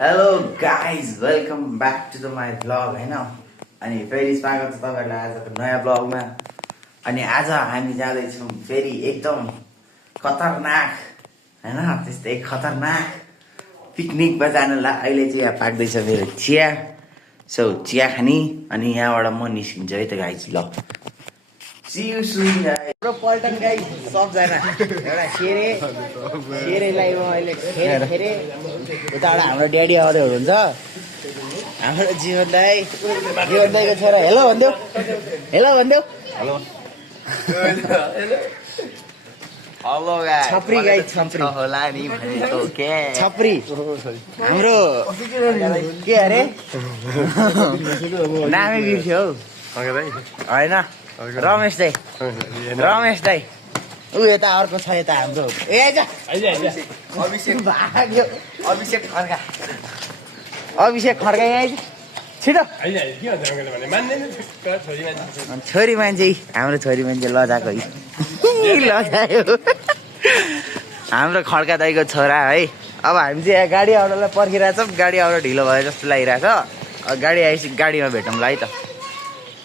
Hello guys welcome back to the my blog होइन अनि फेरि स्वागत छ तपाईँहरूलाई आजको नयाँ ब्लगमा। अनि आज हामी जाँदैछौँ फेरि एकदम खतरनाक होइन त्यस्तै खतरनाक पिकनिकमा जानुलाई। अहिले चाहिँ यहाँ पाक्दैछ मेरो चिया, सो चिया खाने अनि यहाँबाट म निस्किन्छु है त गाइज। ल पल्टन गाई सबजना एउटा सेरेलाई म अहिले खेरे उताबाट हाम्रो ड्याडी आउँदै हुनुहुन्छ, हाम्रो जीवन दाईको छोरा। हेलो भनिदेऊ, हेलो भनिदेऊ, हेलो हेलो छपरी गाई, छपरी होला नि भनेको के छपरी हाम्रो के अरे नामै बिर्स्यो हौ होइन। रमेश दाई, रमेश दाई ऊ यता अर्को छ यता हाम्रो अभिषेक भाग्यो, अभिषेक खड्का, अभिषेक खड्का यहाँ छिटो। छोरी मान्छे हाम्रो छोरी मान्छे लजाएको लजायो हाम्रो खड्का दाईको छोरा है। अब हामी चाहिँ यहाँ गाडी आउनलाई पर्खिरहेछौँ, गाडी आउन ढिलो भयो जस्तो लागिरहेछ। गाडी आएपछि गाडीमा भेटौँला है त।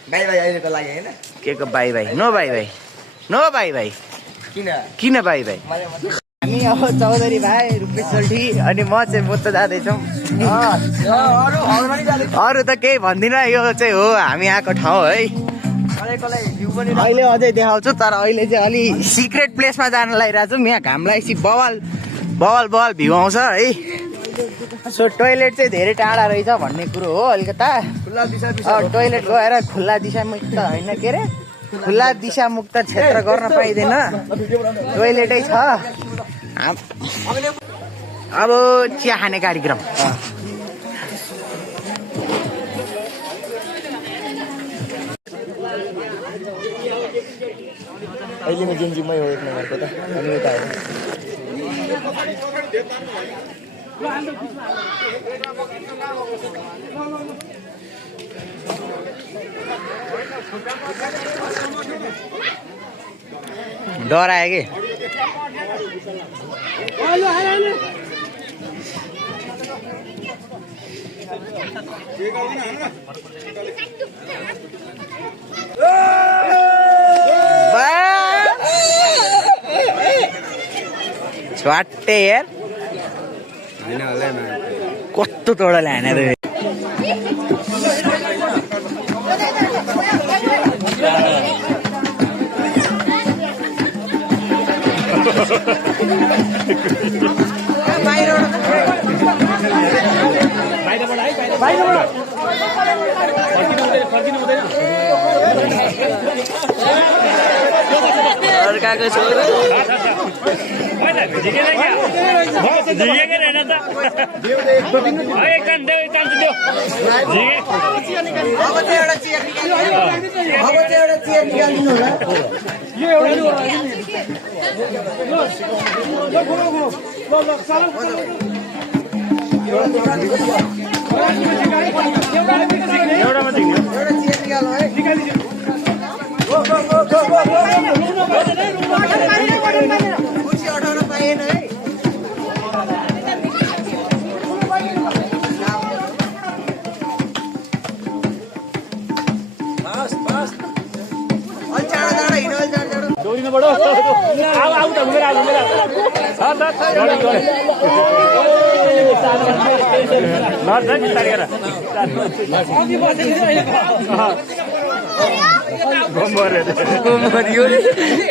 बाई बाई अहिलेको लागि होइन, के को bye bye, no bye bye, no bye bye, किन बाई बाई। हामी अब चौधरी भाइ रुपेश सोल्टी अनि म चाहिँ म त जाँदैछौँ। अरू त केही भन्दिनँ, यो चाहिँ हो हामी आएको ठाउँ है। अहिले अझै देखाउँछु तर अहिले चाहिँ अलि सिक्रेट प्लेसमा जान लागिरहेको छौँ। यहाँ घाम लागेपछि बवाल बवाल बवाल भ्यू आउँछ है। सो टोइलेट चाहिँ धेरै टाढा रहेछ भन्ने कुरो हो अलिकता। टोइलेट गएर खुल्ला दिशामुक्त होइन के अरे खुल्ला दिशामुक्त क्षेत्र गर्न पाइँदैन, टोइलेटै छ। अब चिया खाने कार्यक्रम अहिले म जिन्जीमै हो एक नम्बरको त अनि यता डरायो कि छ्वाट्टे यार कस्तो तोडले हाने रे। अर्काको छोरो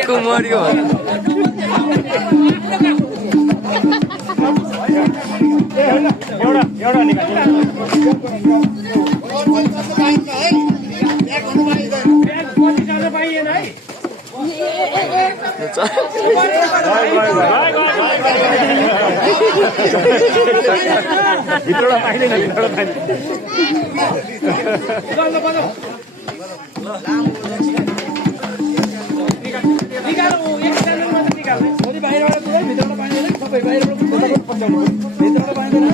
कुमरियो भित्रबाट पाइँदैन, भित्रबाट पाइँदैन।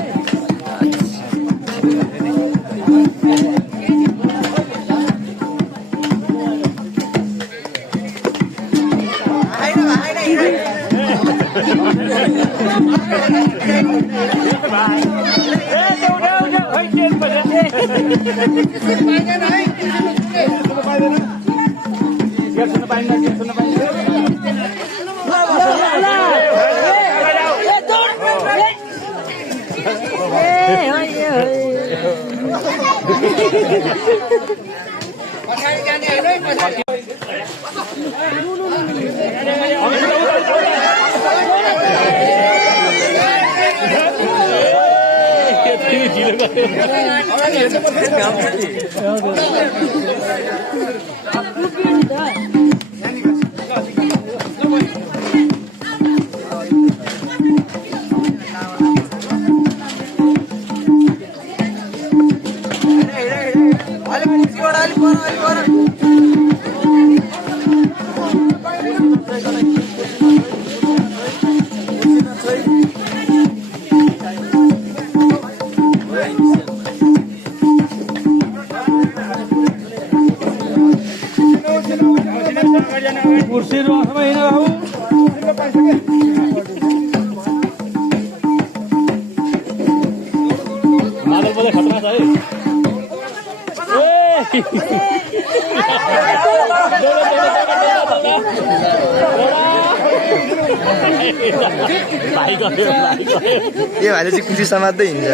यो भाइले चाहिँ कुटी समात्दै हिँड्छ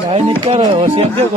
भाइ निक्कर होसियार थियो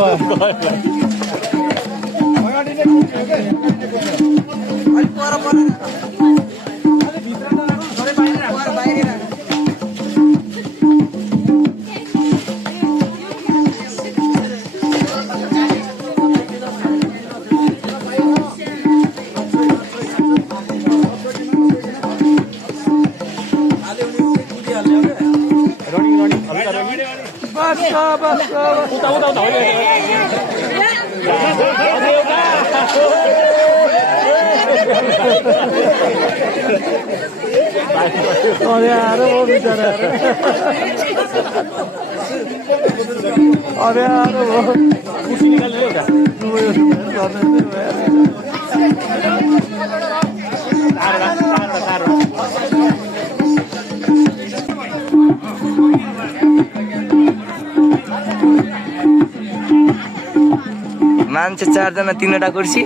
मान्छे 4 जना 3वटा कुर्सी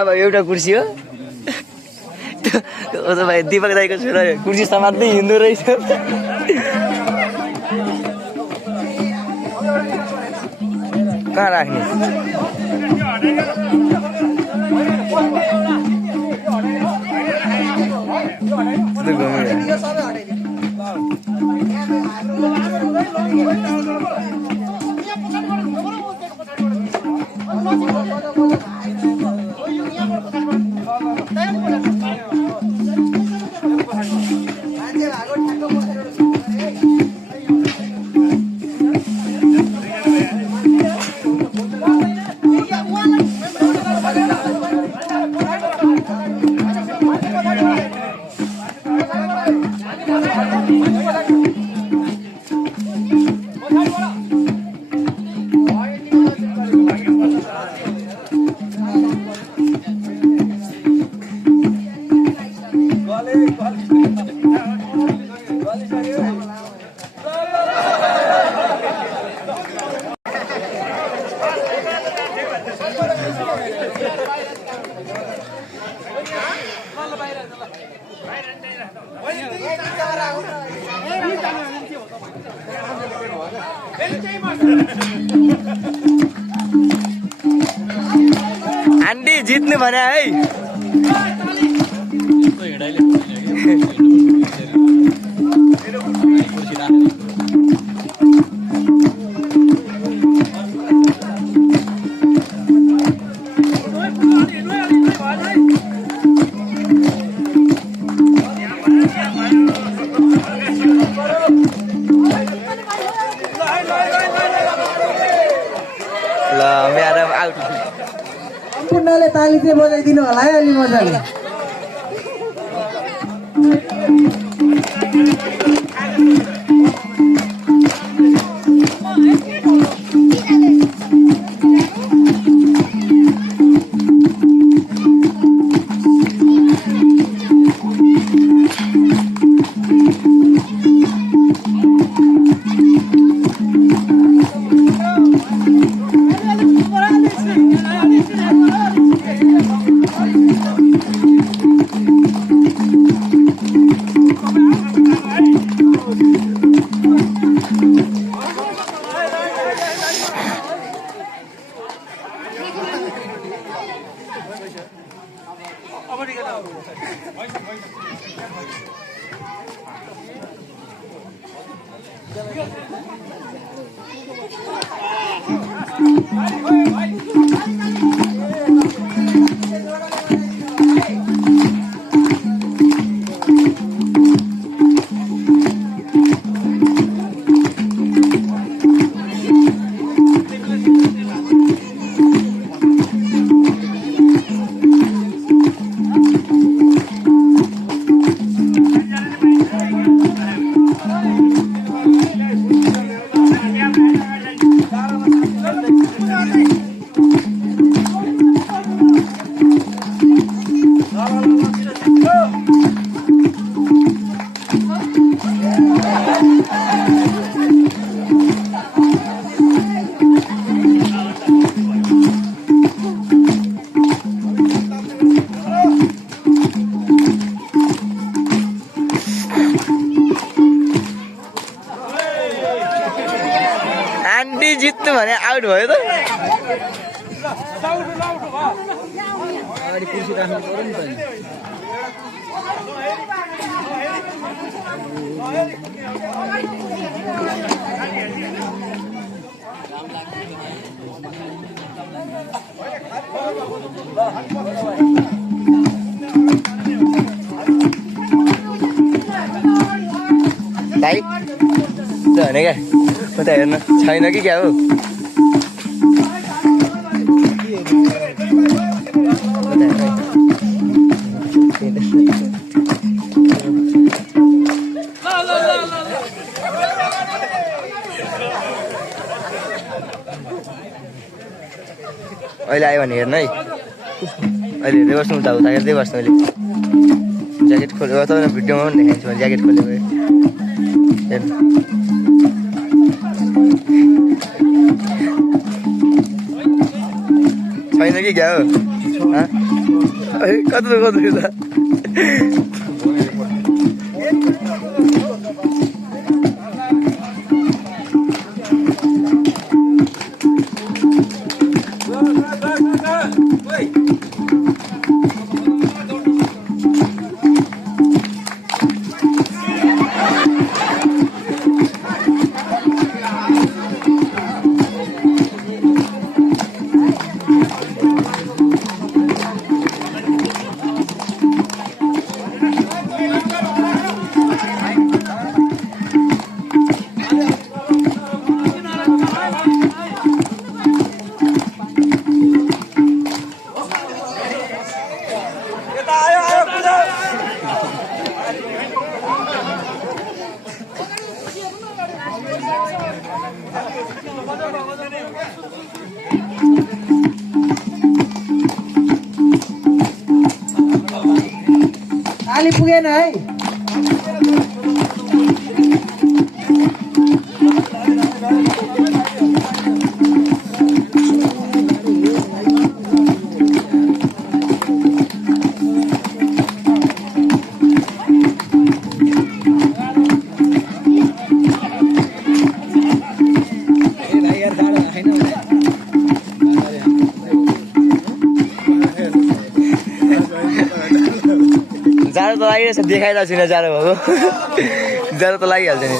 अब एउटा कुर्सी हो त्यो भाइ दीपक दाइको छोरा कुर्सी समात्दै हिँड्दो रहेछ कहाँ राख्ने आन्टी जित्नु भने है ल म्याडम आउट सम्पूर्णले ताली चाहिँ बजाइदिनु होला है अलि मजाले आन्टी जित्नु भने आउट भयो त भाइ भने क्या उता हेर्नु छैन कि क्या हो अहिले आयो भने हेर्नु है अहिले हेर्दै बस्नु उता उता हेर्दै बस्नु अहिले ज्याकेट खोलेको त भिडियोमा पनि देखाइदिन्छु मैले ज्याकेट खोलेको हेर्नु छैन कि क्या हो कत्रो कत्रो त ताली पुगेन है जाडो त लागिरहेछ देखाइरहेको छुइनँ जाडो भएको जाडो त लागिहाल्छ नि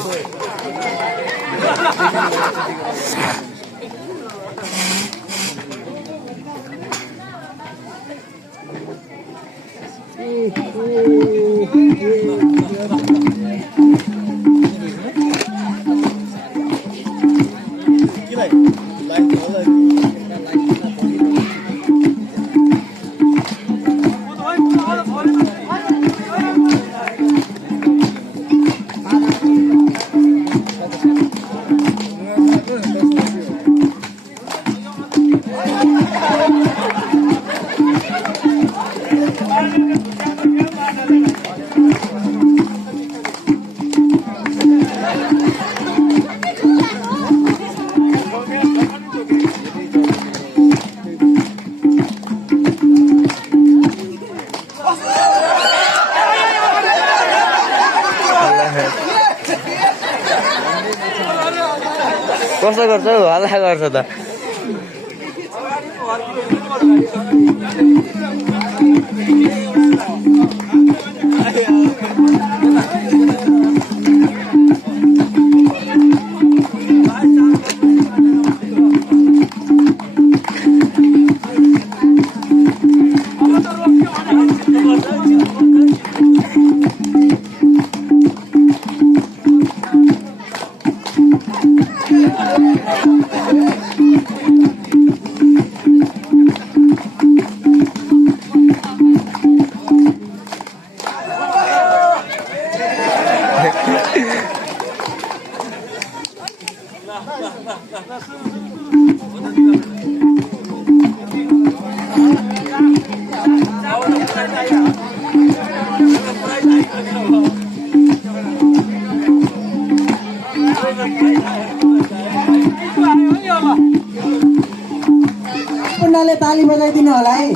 कस्तो गर्छ हौ हल्ला गर्छ त अन्नपूर्णले ताली बजाइदिनु होला है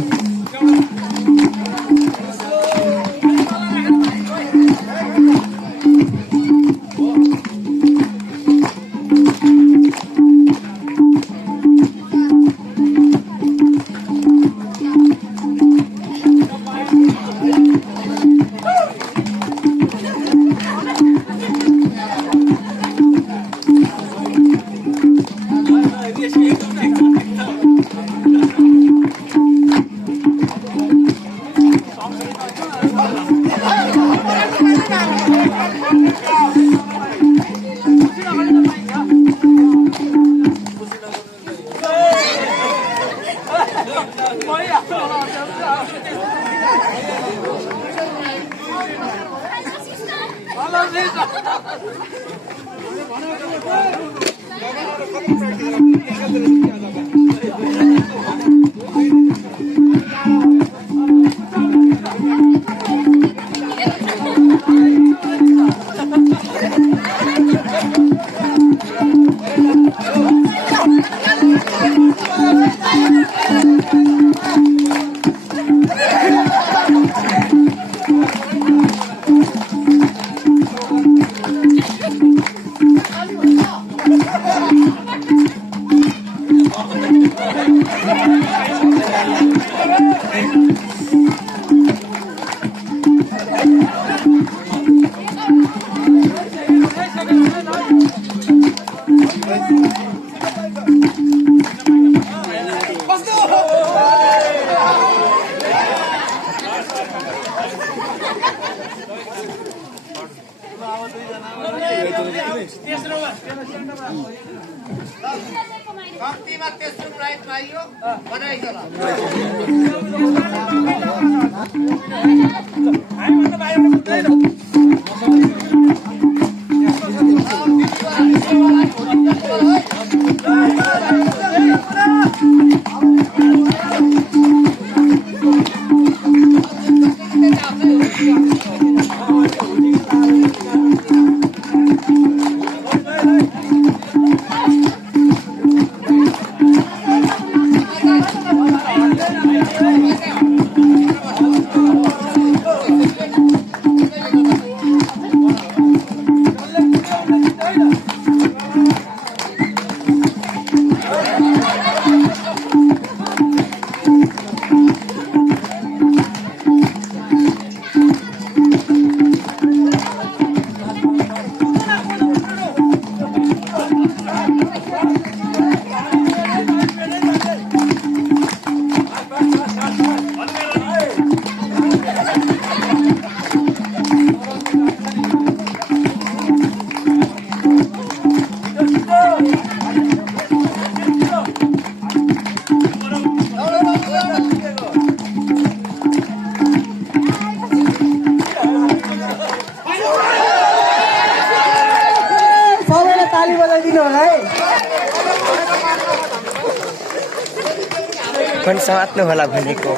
पनि समात्नु होला भनेको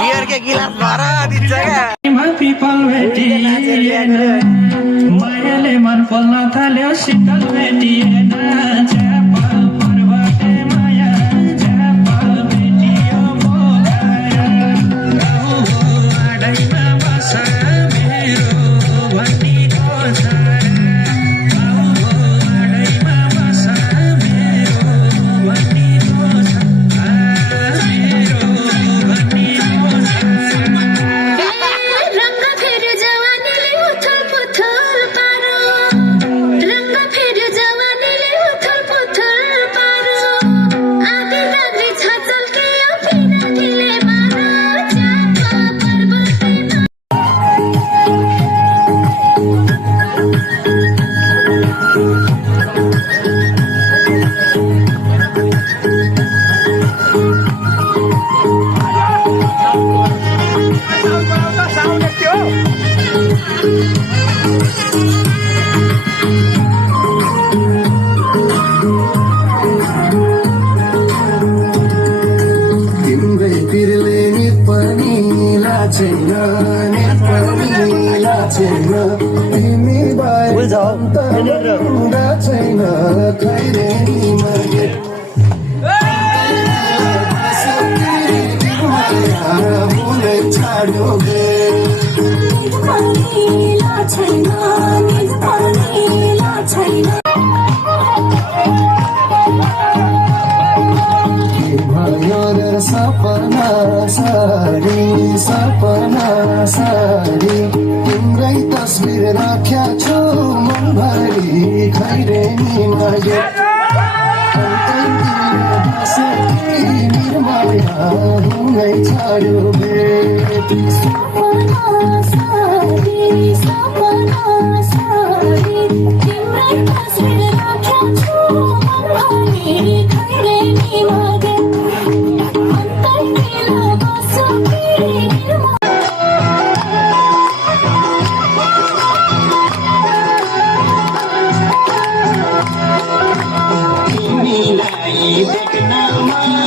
बियरको गिलास भर दिन्छ क्या पिपल भेटिएन मायाले मन फल्न थाल्यो शीतल भेटिएन च्यापल पर्वते माया च्यापल भेटियो बोलायो आडैमा बस मेरो भन्नीको छ आडैमा बस मेरो भन्नीको छ मेरो भन्नीको छ रंग फेरि जवानीले उथल पुथल पारो रंग फेरि जवानीले उथल पुथल पारो आधी रात्रि छचल के पिनाकीले मारो चापा पर्वतैमा तिम्रै तिरले नित पनि लाछैन नित पनि लाछैन तिमी बाहेक अन्त छैन खैरे नि मागे भुलै छाड्यो गे नीला छैन नीला छैन भयो र सपना सारी सपना सारी तिम्रै तस्बिर राख्या छु मनभरि खैरे नि मागे निर्माया हुँदै छाड्यो भेट सपना सारी तिम्रै तस्बिर राख्या छु मनभरि खैरे नि मागे अन्तैला बस फेरि निर्मा तिमीलाई देख्न मन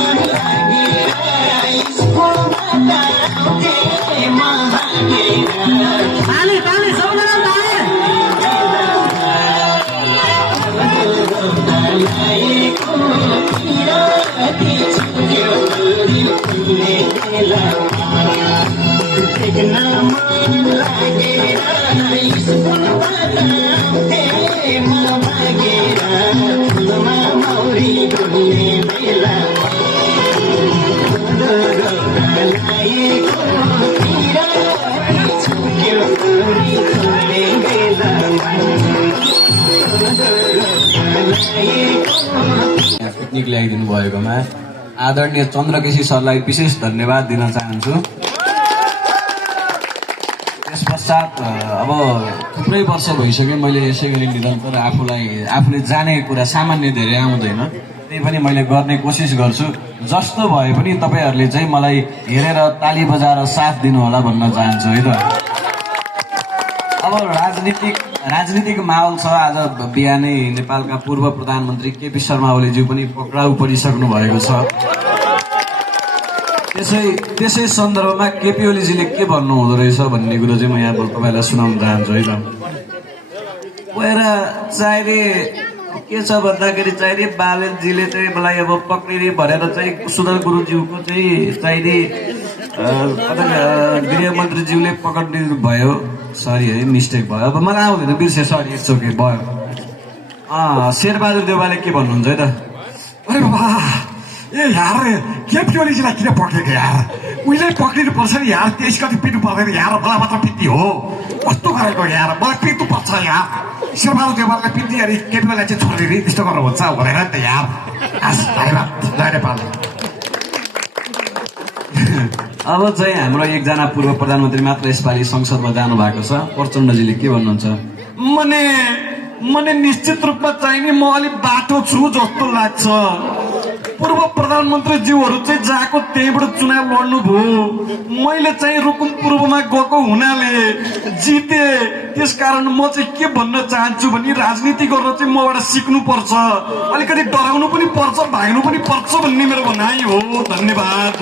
पिकनिक ल्याइदिनु भएकोमा आदरणीय चन्द्रकेशी सरलाई विशेष धन्यवाद दिन चाहन्छु। त्यस पश्चात अब थुप्रै वर्ष भइसक्यो मैले यसै गरी निरन्तर आफूले जाने कुरा सामान्य धेरै आउँदैन, त्यही पनि मैले गर्ने कोसिस गर्छु। जस्तो भए पनि तपाईँहरूले चाहिँ मलाई हेरेर ताली बजाएर साथ दिनुहोला भन्न चाहन्छु है त। अब राजनीतिक माहौल छ। आज बिहानै नेपालका पूर्व प्रधानमन्त्री केपी शर्मा ओलीज्यू पनि पक्राउ परिसक्नु भएको छ। त्यसै सन्दर्भमा केपी ओलीजीले के भन्नुहुँदो रहेछ भन्ने कुरो चाहिँ म यहाँ तपाईँलाई सुनाउन चाहन्छु है त। गएर चाहिने के छ भन्दाखेरि चाहिने बालेनजीले चाहिँ मलाई अब पक्रिने भनेर चाहिँ सुदर गुरुज्यूको चाहिँ चाहिने गृहमन्त्रीज्यूले पक्रिनु भयो। सरी है, मिस्टेक भयो। अब मलाई आउँदैन, बिर्से, सरी, इट्स ओके, भयो। शेरबहादुर देउवाले के भन्नुहुन्छ है त? अरे बाबा, ए यार केपी ओलीजीलाई किन पक्रेको यार? उहिले पक्रिनु पर्छ नि यार, 23 गति पिट्नु पर्दैन यार, मलाई मात्र पिट्ने हो। कस्तो गरेको यार, मलाई पिट्नु पर्छ यार। शेरबहादुर देउवालाई पिट्ने अनि केपी ओलीलाई चाहिँ छोडिदिने त्यस्तो गर्नु हुन्छ हुँदैन नि त यार। धन्यवाद। जय नेपाल। अब चाहिँ हाम्रो एकजना पूर्व प्रधानमन्त्री मात्र यसपालि संसदमा जानु भएको छ। प्रचण्डजीले के भन्नुहुन्छ? मने निश्चित रूपमा चाहिँ नि म अलिक बाटो छु जस्तो लाग्छ। पूर्व प्रधानमन्त्रीज्यूहरू चाहिँ जहाँको त्यहीँबाट चुनाव लड्नुभयो। मैले चाहिँ रुकुम पूर्वमा गएको हुनाले जिते। त्यसकारण म चाहिँ के भन्न चाहन्छु भने राजनीति गर्न चाहिँ मबाट सिक्नु पर्छ, अलिकति डराउनु पनि पर्छ, भाग्नु पनि पर्छ भन्ने मेरो भनाइ हो। धन्यवाद।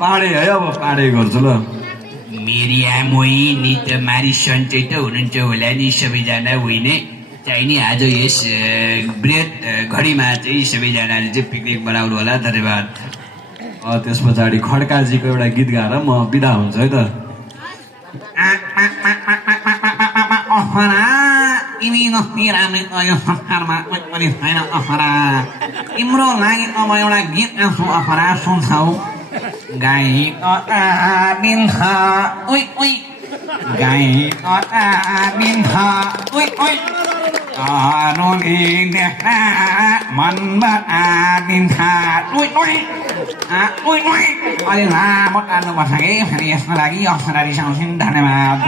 पाडे है, अब पाडे गर्छु ल। मेरी आमोही नि त मारी सन्चै त हुनुहुन्छ होला नि सबैजना होइन चाहिँ नि आज यस बृहत घडीमा चाहिँ सबैजनाले चाहिँ पिकनिक बनाउनु होला। धन्यवाद। त्यस पछाडि खड्काजीको एउटा गीत गाएर म बिदा हुन्छ है त। तिमी नस्ती राम्रै यो संसारमा कोही पनि छैन अफरा। तिम्रो लागि अब एउटा गीत आउँछु अफरा, सुन्छौ। गाई बिन्थ उइ उइ, गाई बिन्थ उइ उइ, रुनी देख्दा मनबाट बिन्थ उइ उइ उइ उइ। अलि लामो टार्नुपर्छ कि फेरि यसको लागि अप्सरा रिसाउँछन्। धन्यवाद।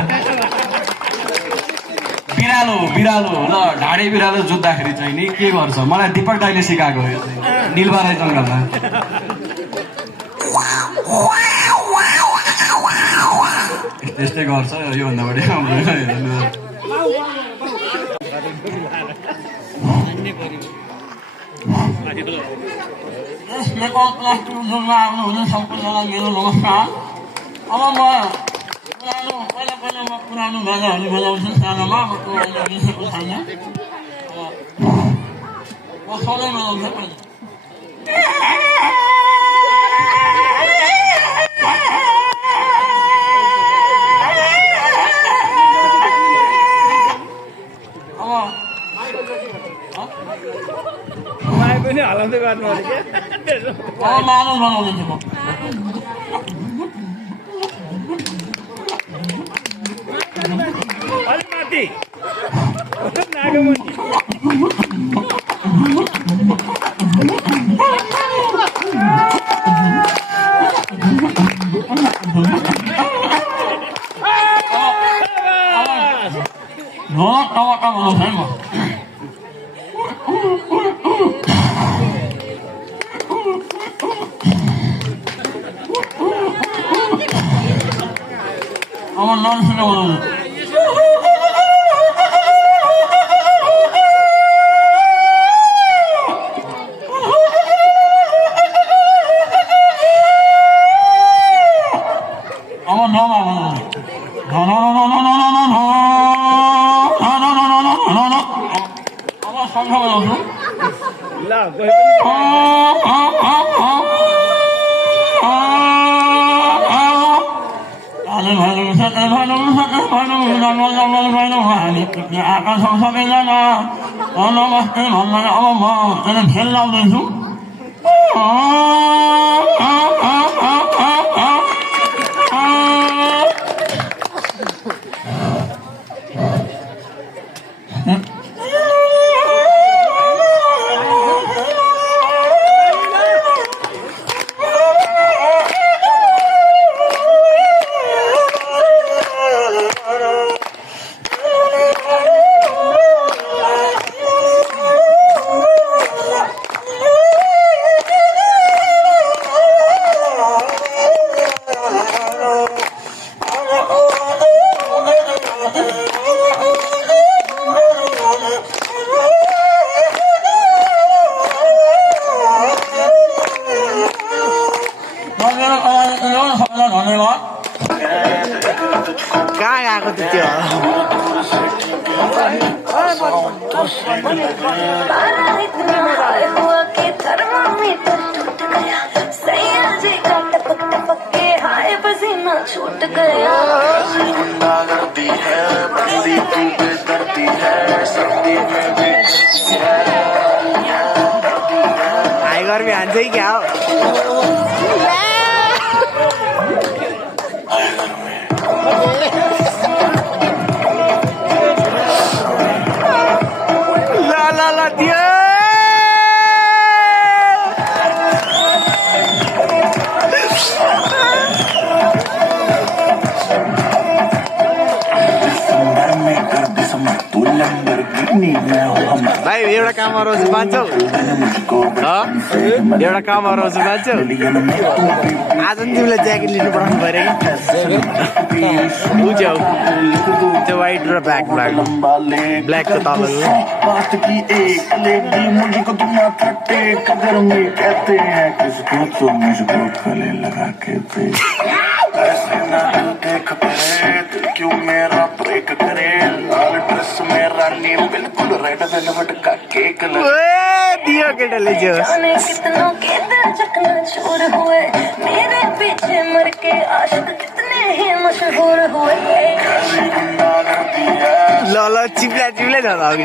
बिरालो बिरालो ल, ढाडे बिरालो जुत्दाखेरि चाहिँ नि के गर्छ? मलाई दीपक दाइले सिकाएको हो। निलबाराई जङ्गलमा त्यस्तै गर्छ। योभन्दा बढी मेरो नमस्कार। अब म पहिला पुरानो गानाहरू बजाउँछु सानोमा। म बिर्सेको छैन, म सधैँ बजाउँछु। हलाउँदै गर्नु अरे क्या मानव बनाउँदैछु म। अलिक माथि नागमनी আমার নাম শুনে বলুন। আমার নাম আমার সংখ্যা বলুন। ल कोही पनि आकाश सबैजना नमस्ते भन्दा अब म खेल लाउँदैछु। कहाँ गएको थियो त्यो? छूट गया हाई गर्मी हान्छ कि क्या हो? ल दियो भाइ एउटा काम गराउँछु 500 एउटा काम गराउँछु 500 आज नि तिमीलाई ज्याकेट लिनु पठाउनु पऱ्यो कि बुझ्यौ त्यो वाइट र ब्ल्याक ब्ल्याकको तलको बात की एक लेडी मुझको तुम थट्टे कदर में कहते हैं किसको तो मुझको गले लगा के पे ऐसे ना देख दिल क्यों मेरा ब्रेक करे लाल ड्रेस में रानी बिल्कुल रेड वेलवेट का केक दियो केटाले जो जाने कितनों के दिल चकना चूर हुए मेरे पीछे मर के आशिक कितने ही मशहूर हुए ल ल चिप्ला जाँदा अघि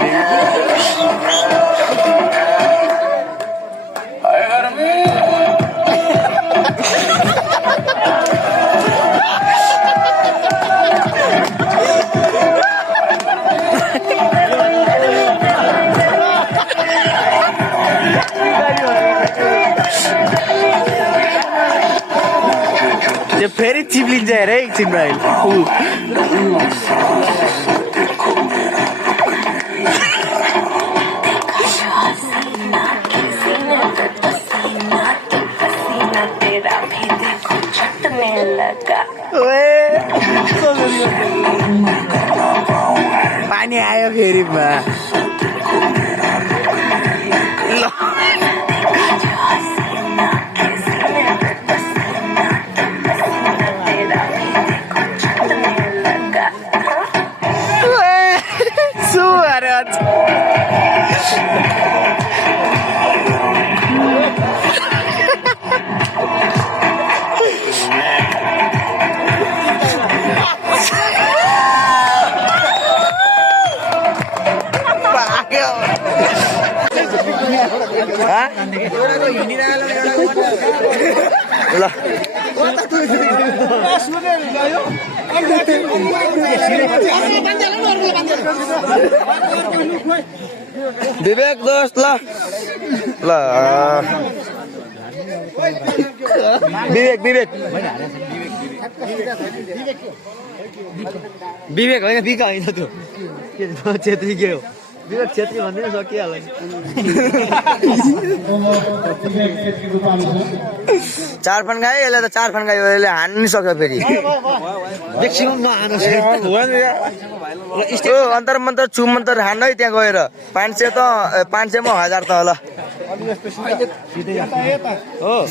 त्यो फेरि चिप्लिन्छ अरे एकछिनमा तेरा भी देखो छटने लगा पानी आयो फेरिमा ल विवेक दोस्त ल ल विवेक विवेक विवेक होइन बिका होइन त्यो छेत्री के हो विवेक छेत्री भन्दैन सकिहाल्छ चार फन गायो यसले त चार फन गायो यसले हान्नु सक्छ फेरि अन्तर मन्तर छु मन्तर हान्न है त्यहाँ गएर 500 त 500 मा 1000 त होला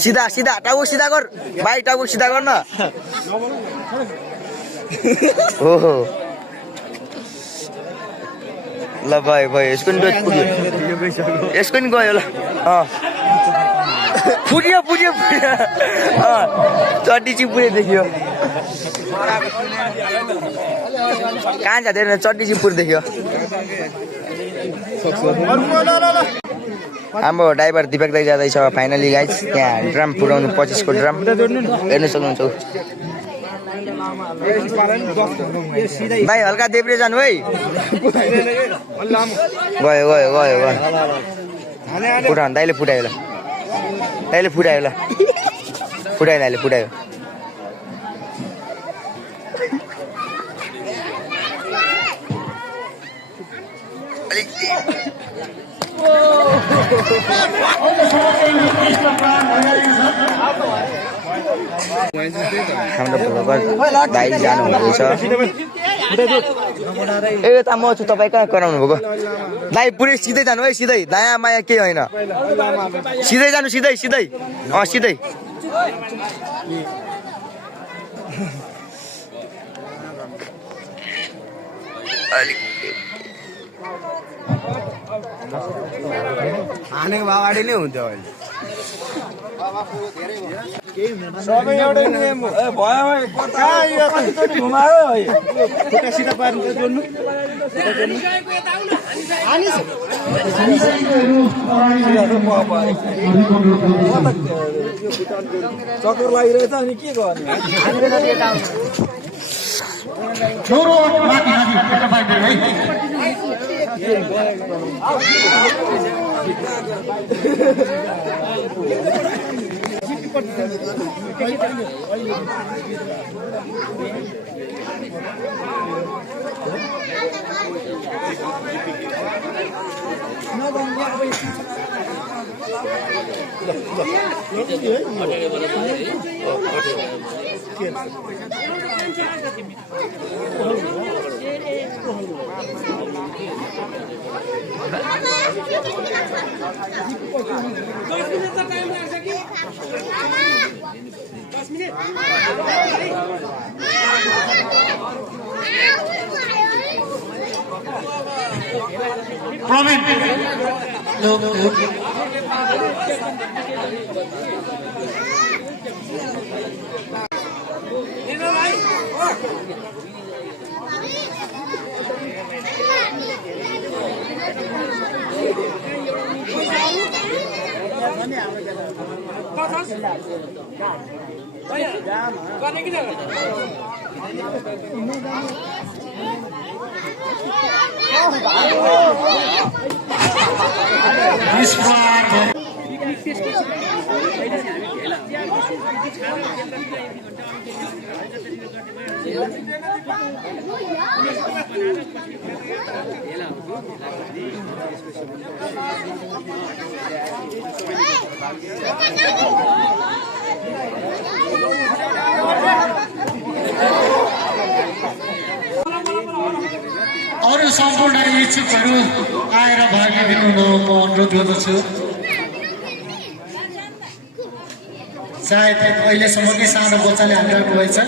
सिधा सिधा टाउको सिधा गर भाइ टाउको सिधा गर्न ओहो ल भयो भयो यसको नि पुग्यो यसको नि गयो ल पुग्यो पुग्यो चड्डी चाहिँ पुरै देखियो कहाँ जाँदैन चड्डी चाहिँ पुरै देखियो हाम्रो ड्राइभर दिपक दाइ जाँदैछ फाइनली गाइज त्यहाँ ड्रम पुऱ्याउनु 25 को ड्रम हेर्नु सक्नुहुन्छ भाइ हल्का देब्रे जानु है गयो गयो गयो गयो फुटाउनु दाइले फुटायो ल दाइले फुटायो ल फुटायो दाइले फुटायो हाम्रो भाइ जानुहुँदैछ ए त म छु तपाईँ कहाँ कराउनु भएको दाइ पुरै सिधै जानु है सिधै दायाँ माया केही होइन सिधै जानु सिधै सिधै सिधै हानेको अगाडि नै हुन्थ्यो अहिले सबै एउटै नियम हो घुमायो खुट्टा सिधा पार्नु जोड्नु चक्कर लागिरहेछ अनि के गर्ने अरू सम्पूर्ण इच्छुकहरू आएर भाग लिनु म अनुरोध गर्दछु। सायद अहिलेसम्मकै सानो बच्चाले हालिरहेको भएछ।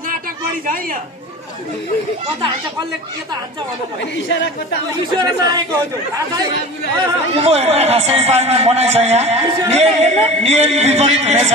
नाटक बढी छ है यहाँ खासै पार्ने बनाइछ यहाँ नियम विपरीत हुनेछ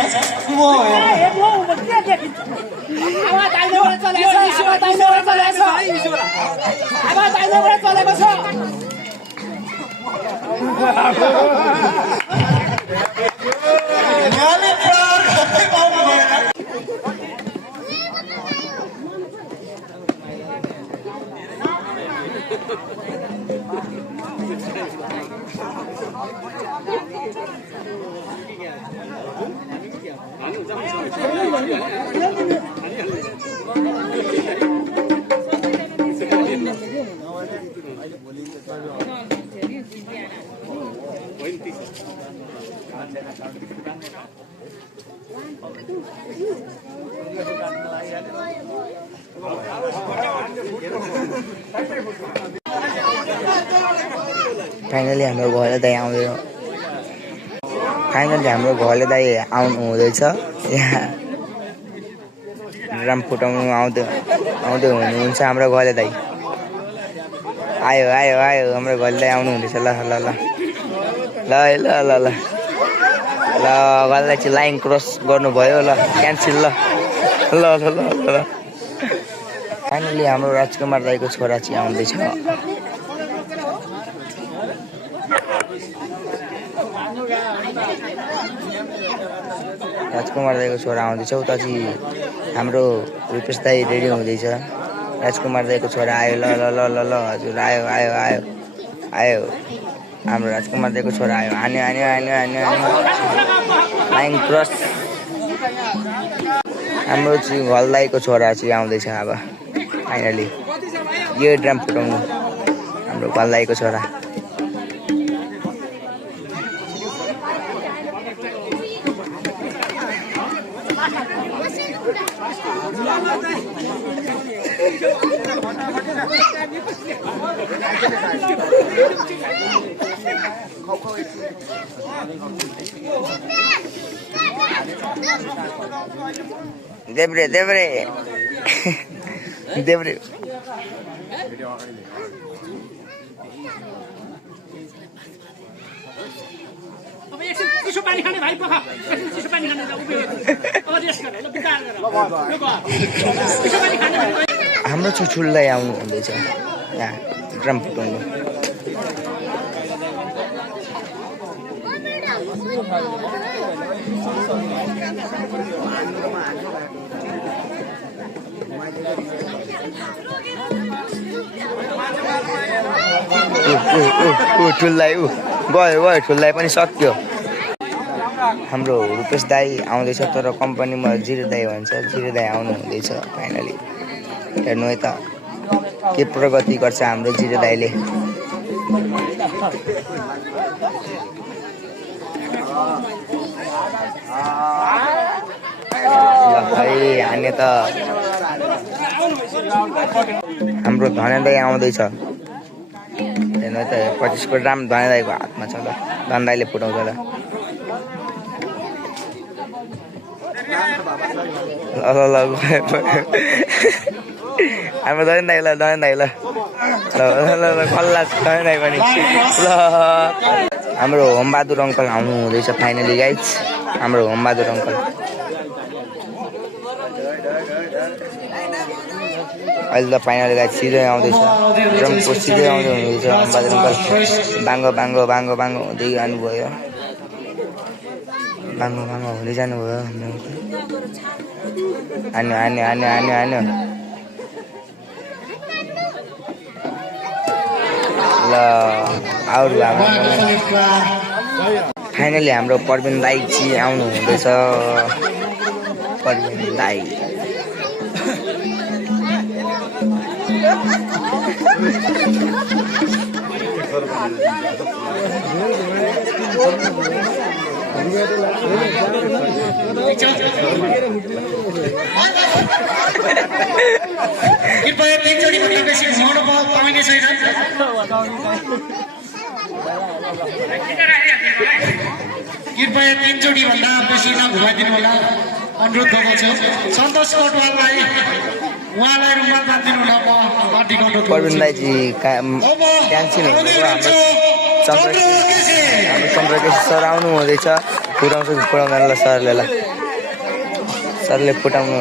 फाइनली हाम्रो घरले दाइ आउँदै फाइनली हाम्रो घरले दाइ आउनु हुँदैछ यहाँ ड्रम फुटाउनु आउँदै हुनुहुन्छ हाम्रो घरले दाइ आयो आयो आयो हाम्रो घरले दाइ आउनु हुँदैछ ल ल ल ल ल ल ल ल घरलाई चाहिँ लाइन क्रस गर्नुभयो ल क्यान्सल ल ल ल ल ल फाइनली हाम्रो राजकुमार दाइको छोरा चाहिँ आउँदैछ राजकुमार दाइको छोरा आउँदैछ उता चाहिँ हाम्रो रूपेश दाइ रेडी हुँदैछ राजकुमार दाइको छोरा आयो ल ल ल ल ल हजुर आयो आयो आयो आयो हाम्रो राजकुमार दाइको छोरा आयो आन्यो आन्यो आन्यो आन्यो आन्यो लाइन क्रस हाम्रो चाहिँ घल दाइको छोरा चाहिँ आउँदैछ अब फाइनली यो ड्रम फुटाउनु हाम्रो घल दाइको छोरा देब्रे देब्रे देब्रे हाम्रो छुछुल्दै आउनु हुँदैछ यहाँ ड्रम फुटाउनु ठुल्दाई गयो गयो ठुल्दाई पनि सक्यो हाम्रो रूपेश दाई आउँदैछ तर कम्पनीमा जिरो दाई भन्छ जिरो दाई आउनु हुँदैछ फाइनली हेर्नु है त के प्रगति गर्छ हाम्रो जिरो दाईले हाने त हाम्रो धने दाई आउँदैछ हेर्नु त 25 को ड्राम धने दाईको हातमा छ ल धन दाईले फुटाउँछ ल ल ल हाम्रो धने दाई ल धने दाई ल ल ल कल्ला धने दाई पनि ल हाम्रो होमबहादुर अङ्कल आउनु हुँदैछ फाइनली गाइज हाम्रो होमबहादुर अङ्कल अहिले त फाइनली गाइज सिधै आउँदैछ ड्रमको सिधै आउँदै हुँदैछ होमबहादुर अङ्कल बाङ्गो बाङ्गो बाङ्गो बाङ्गो हुँदै जानुभयो बाङ्गो बाङ्गो हुँदै जानुभयो आन्यो आन्यो आन्यो आन्यो आन्यो ल आउनु फाइनली हाम्रो प्रवीण दाई चाहिँ आउनु हुँदैछ प्रवीण दाई कृपया 3 जोडी भन्दा बेसी घुमाउनु पाइने छैन कृपया 3 जोडी भन्दा बेसी नघुमाइदिनु होला अनुरोध गर्दछु सन्तोष कोटवाललाई उहाँलाई रुममा जाँदिनु न म पार्टी गर्नु प्रवीण दाइजी क्यान्सिल हुनुभयो हाम्रो चन्द्रकेशी सर आउनु हुँदैछ फुटाउँदैन ल सरले सरले फुटाउनु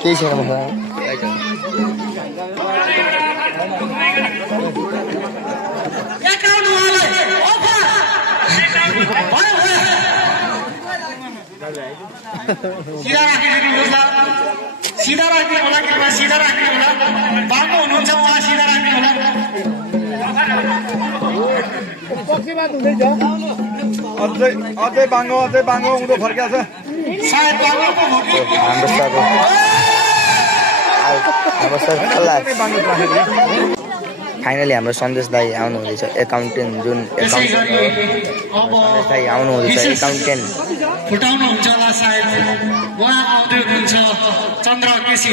केही छैन सिधा राख्ने होला कृपया सिधा राख्ने होला बाङ्गो हुनुहुन्छ उहाँ सिधा राख्ने होला अझै बाङ्गो उँधो फर्किया छ सायद बाङ्गो पो हो कि हाम्रो सर फाइनली हाम्रो सन्देश दाई आउनुहुँदैछ एकाउन्टेन्ट जुन सन्देश दाई आउनुहुँदैछ एकाउन्टेन्ट फुटाउनुहुन्छ होला सायद उहाँ आउँदै हुनुहुन्छ चन्द्रकेशी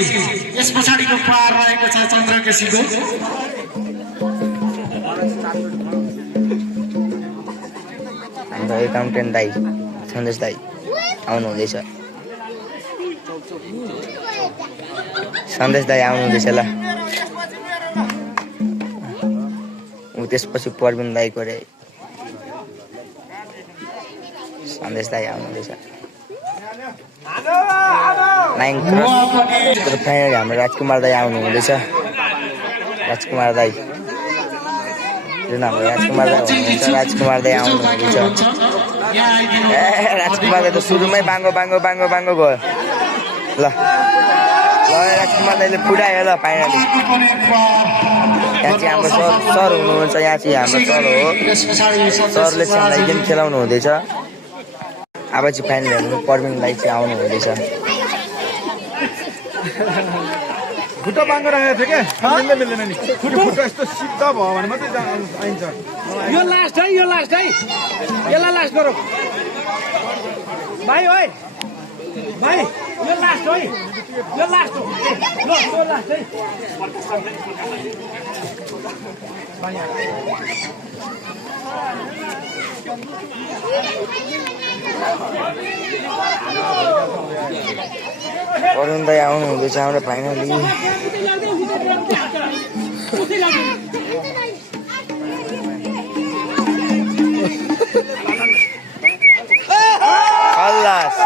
यस पछाडिको पार रहेको छ चन्द्रकेशीको हाम्रो एकाउन्टेन्ट दाई सन्देश दाई आउनुहुँदैछ सन्देश दाई आउनुहुँदैछ ल त्यसपछि प्रवीण दाईको रे सन्देश दाई आउनुहुँदैछ फाइनली हाम्रो राजकुमार दाई आउनुहुँदैछ राजकुमार दाई जुन हाम्रो राजकुमार दाई हुनुहुन्छ राजकुमार दाई आउनुहुँदैछ राजकुमार दाई त सुरुमै बाङ्गो गयो ल राजकुमार दाईले फुटायो ल फाइनली यहाँ चाहिँ हाम्रो सर हुनुहुन्छ यहाँ चाहिँ हाम्रो सर हो सरले चाहिँ गेम खेलाउनु हुँदैछ अब चाहिँ फाइनल हेर्नु प्रवीण दाई चाहिँ आउनु हुँदैछ खुट्टा बाङ्गो राखेको थियो क्या मिल्दैन नि खुट्टा यस्तो सिधा भयो भने मात्रै आइन्छ यो लास्ट है यसलाई लास्ट गरौँ भाइ है भाइ यो लास्ट है यो लास्ट हो ल यो लास्ट है प्रवीण दाई आउनु हुँदैछ हाम्रो फाइनली खल्लास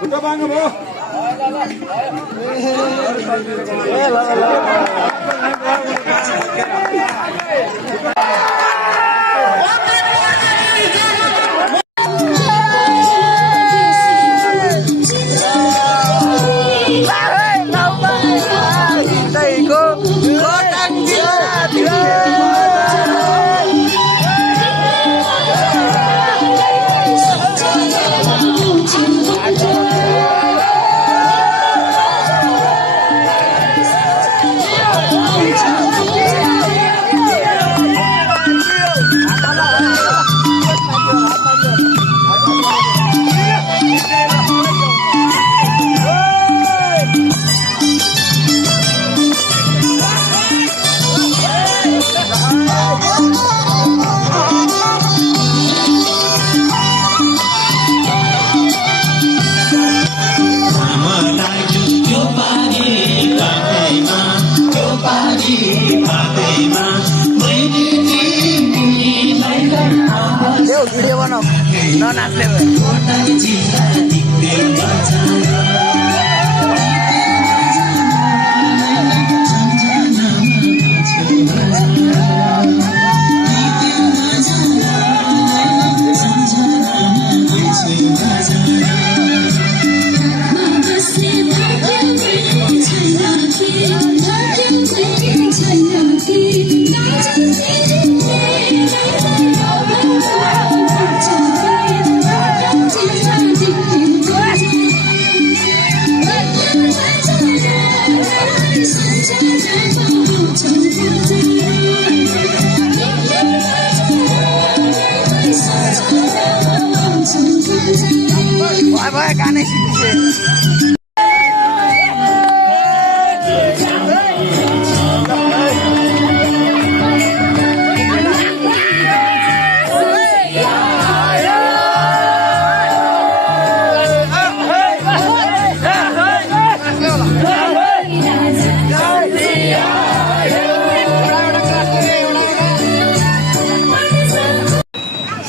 खुट्टा बाङ्गो भयो भिडियो बनाऊ ननाच्ने भयो कानै सिद्धिसे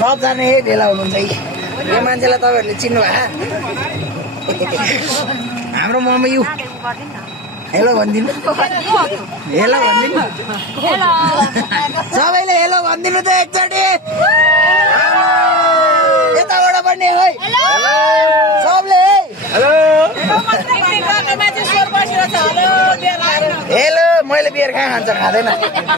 सबजना यही भेला हुनुहुन्छ है यो मान्छेलाई तपाईँहरूले चिन्नु भयो हाम्रो मम्मी यु हेलो भनिदिनु हेलो भनिदिनु सबैले हेलो भनिदिनु त एकचोटि यताबाट पनि है सबले हेलो मैले बियर कहाँ खान्छ खाँदैन